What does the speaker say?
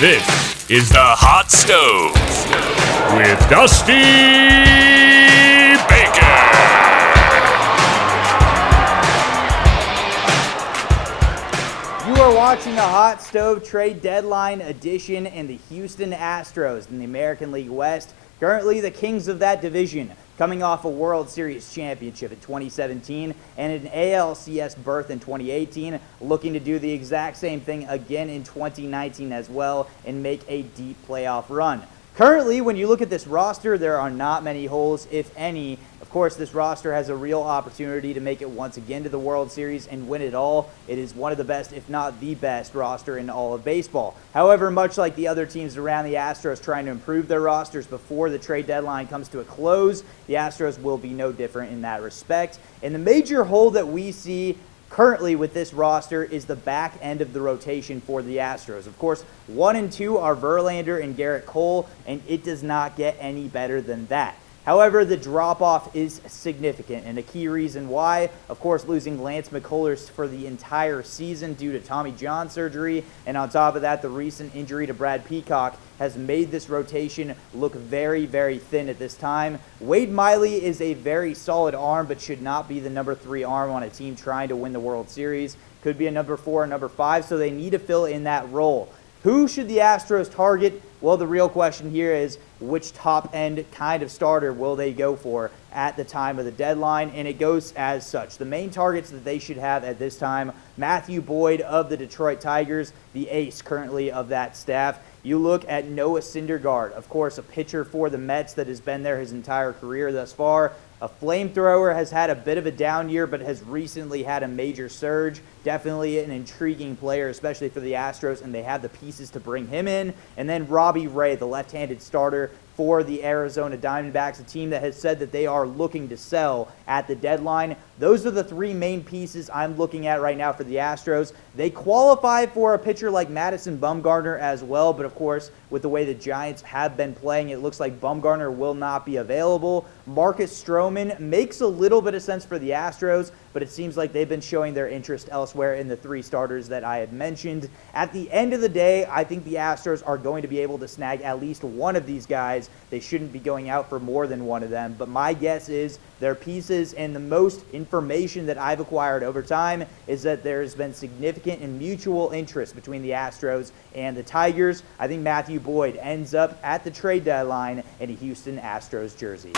This is the Hot Stove with Dusty Baker. You are watching the Hot Stove Trade Deadline edition, and the Houston Astros in the American League West, currently the kings of that division, coming off a World Series championship in 2017 and an ALCS berth in 2018, looking to do the exact same thing again in 2019 as well and make a deep playoff run. Currently, when you look at this roster, there are not many holes, if any. Of course, this roster has a real opportunity to make it once again to the World Series and win it all. It is one of the best, if not the best, roster in all of baseball. However, much like the other teams around the Astros trying to improve their rosters before the trade deadline comes to a close, the Astros will be no different in that respect. And the major hole that we see currently with this roster is the back end of the rotation for the Astros. Of course, 1 and 2 are Verlander and Garrett Cole, and it does not get any better than that. However, the drop-off is significant, and a key reason why, of course, losing Lance McCullers for the entire season due to Tommy John surgery, and on top of that, the recent injury to Brad Peacock has made this rotation look very, very thin at this time. Wade Miley is a very solid arm, but should not be the number 3 arm on a team trying to win the World Series. Could be a number 4 or number 5, so they need to fill in that role. Who should the Astros target? Well, the real question here is which top-end kind of starter will they go for at the time of the deadline, and it goes as such. The main targets that they should have at this time, Matthew Boyd of the Detroit Tigers, the ace currently of that staff. You look at Noah Syndergaard, of course, a pitcher for the Mets that has been there his entire career thus far. A flamethrower, has had a bit of a down year, but has recently had a major surge. Definitely an intriguing player, especially for the Astros, and they have the pieces to bring him in. And then Robbie Ray, the left-handed starter for the Arizona Diamondbacks, a team that has said that they are looking to sell at the deadline. Those are the 3 main pieces I'm looking at right now for the Astros. They qualify for a pitcher like Madison Bumgarner as well, but of course, with the way the Giants have been playing, it looks like Bumgarner will not be available. Marcus Stroman makes a little bit of sense for the Astros, but it seems like they've been showing their interest elsewhere in the 3 starters that I had mentioned. At the end of the day, I think the Astros are going to be able to snag at least one of these guys. They shouldn't be going out for more than one of them, but my guess is their pieces, and the most information that I've acquired over time is that there's been significant and mutual interest between the Astros and the Tigers. I think Matthew Boyd ends up at the trade deadline in a Houston Astros jersey.